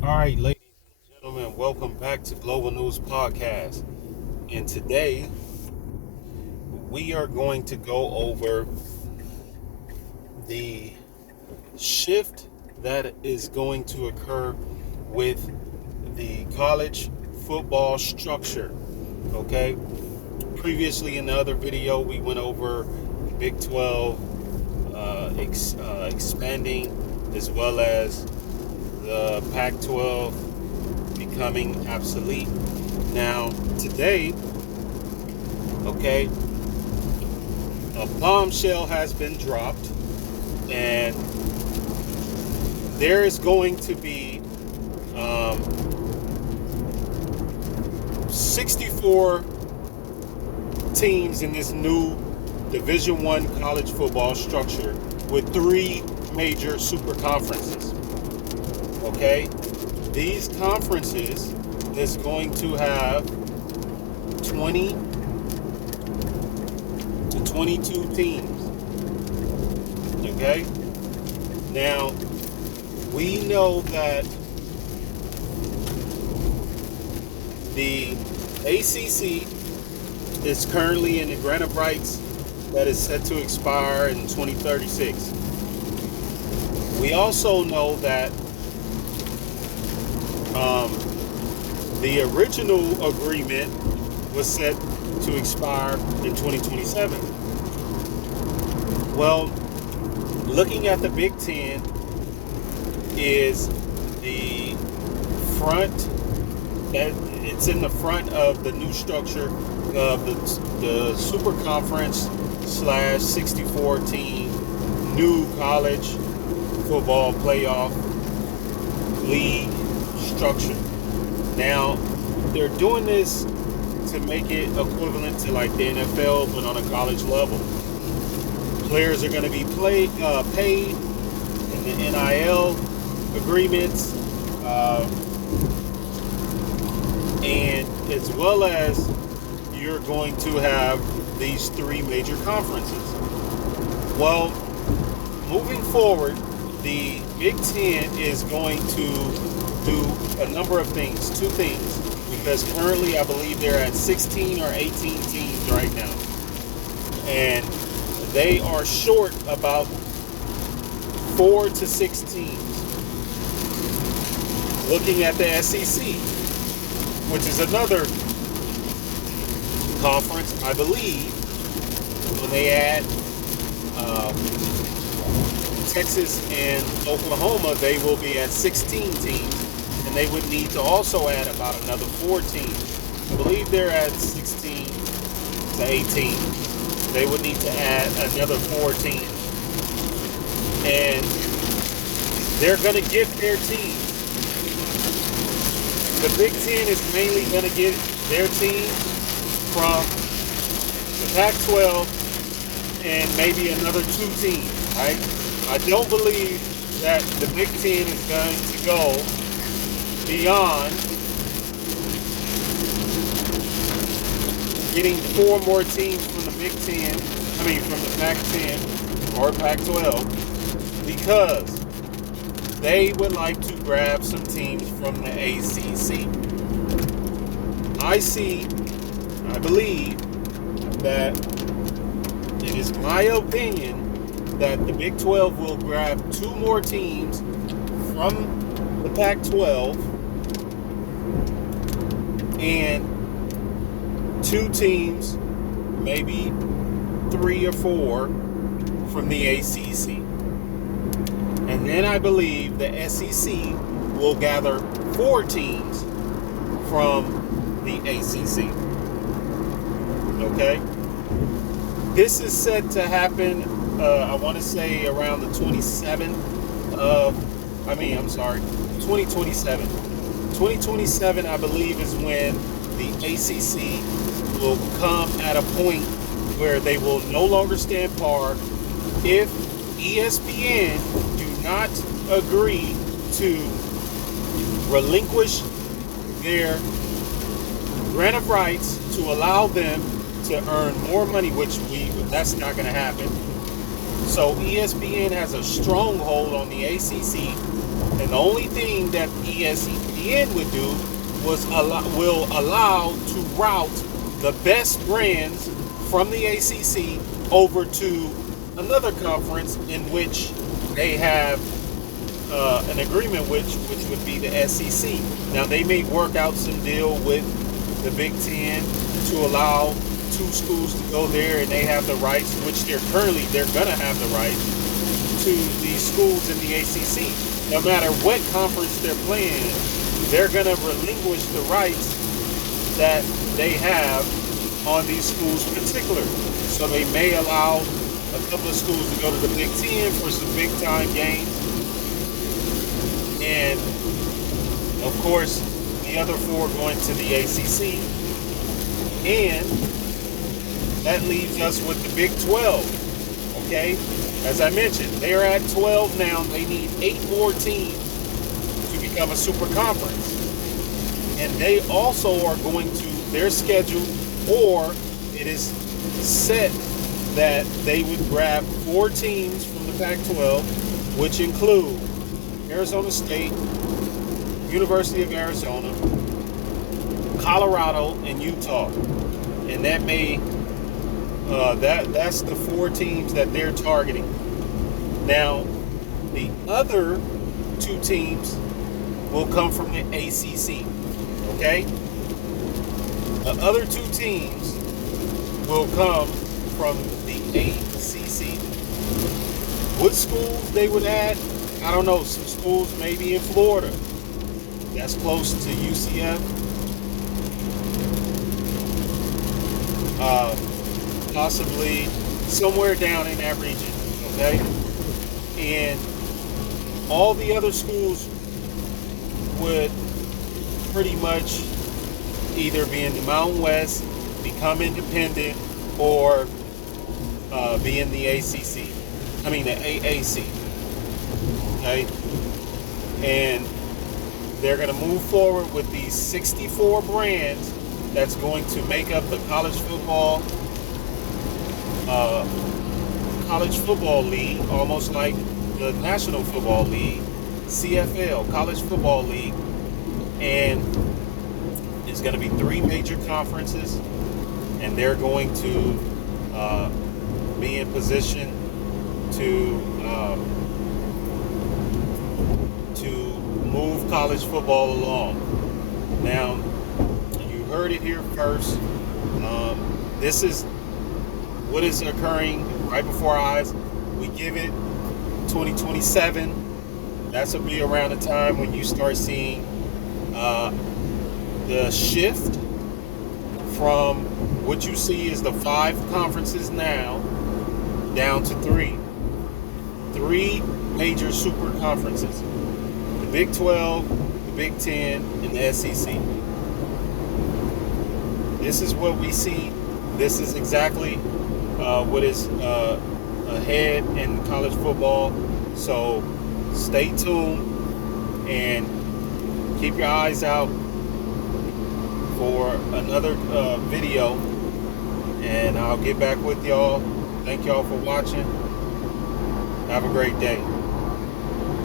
All right, ladies and gentlemen, welcome back to Global News Podcast. And today we are going to go over the shift that is going to occur with the college football structure. Okay, previously in the other video, we went over Big 12 expanding as well as the Pac 12 becoming obsolete. Now, today, okay, a bombshell has been dropped, and there is going to be 64 teams in this new Division One college football structure with three major super conferences. Okay, these conferences is going to have 20 to 22 teams. Okay, now we know that the ACC is currently in the grant of rights that is set to expire in 2036. We also know that the original agreement was set to expire in 2027. Well, looking at the Big Ten is the front, it's in the front of the new structure of the Super Conference slash 64 team new college football playoff league structure. Now, they're doing this to make it equivalent to like the NFL, but on a college level. Players are going to be paid in the NIL agreements, and as well as you're going to have these three major conferences. Well, moving forward, the Big Ten is going to do a number of things, two things, because currently I believe they're at 16 or 18 teams right now. And they are short about 4 to 6 teams. Looking at the SEC, which is another conference, I believe, when they add Texas and Oklahoma, they will be at 16 teams, and they would need to also add about another 4 teams. I believe they're at 16 to 18. They would need to add another 4 teams, and they're going to get their teams. The Big Ten is mainly going to get their teams from the Pac-12 and maybe another 2 teams, right? I don't believe that the Big Ten is going to go beyond getting 4 more teams from the Big Ten, from the Pac-10 or Pac-12, because they would like to grab some teams from the ACC. I believe that it is my opinion that the Big 12 will grab 2 more teams from the Pac-12 and 2 teams, maybe 3 or 4 from the ACC. And then I believe the SEC will gather 4 teams from the ACC. Okay? This is set to happen, I want to say around the 2027. 2027, I believe, is when the ACC will come at a point where they will no longer stand par if ESPN do not agree to relinquish their grant of rights to allow them to earn more money, that's not going to happen. So ESPN has a stronghold on the ACC, And the only thing that ESPN would do will allow to route the best brands from the ACC over to another conference in which they have an agreement which would be the SEC. Now they may work out some deal with the Big Ten to allow 2 schools to go there, and they have the rights, which they're gonna have the rights to these schools in the ACC. No matter what conference they're playing, they're gonna relinquish the rights that they have on these schools in particular. So they may allow a couple of schools to go to the Big Ten for some big time games. And of course, the other 4 going to the ACC. And that leaves us with the Big 12. Okay? As I mentioned, they're at 12 now. They need 8 more teams to become a super conference. And they also are going to, their schedule, or it is set that they would grab 4 teams from the Pac-12, which include Arizona State, University of Arizona, Colorado, and Utah. And that may that's the 4 teams that they're targeting. Now, the other 2 teams will come from the ACC. Okay? The other 2 teams will come from the ACC. What schools they would add? I don't know. Some schools maybe in Florida. That's close to UCF. Possibly somewhere down in that region. Okay? And all the other schools would pretty much either be in the Mountain West, become independent, or be in the ACC. I mean the AAC. Okay? And they're going to move forward with these 64 brands that's going to make up the college football league, almost like the National Football League, CFL, College Football League. And it's going to be 3 major conferences, and they're going to be in position to move college football along. Now, you heard it here first. This is what is occurring right before our eyes. We give it 2027. That's will be around the time when you start seeing the shift from what you see is the 5 conferences now down to 3 major super conferences: the Big 12, the Big 10, and the SEC. This is what we see. This is exactly what is ahead in college football. So stay tuned and keep your eyes out for another video, and I'll get back with y'all. Thank y'all for watching. Have a great day.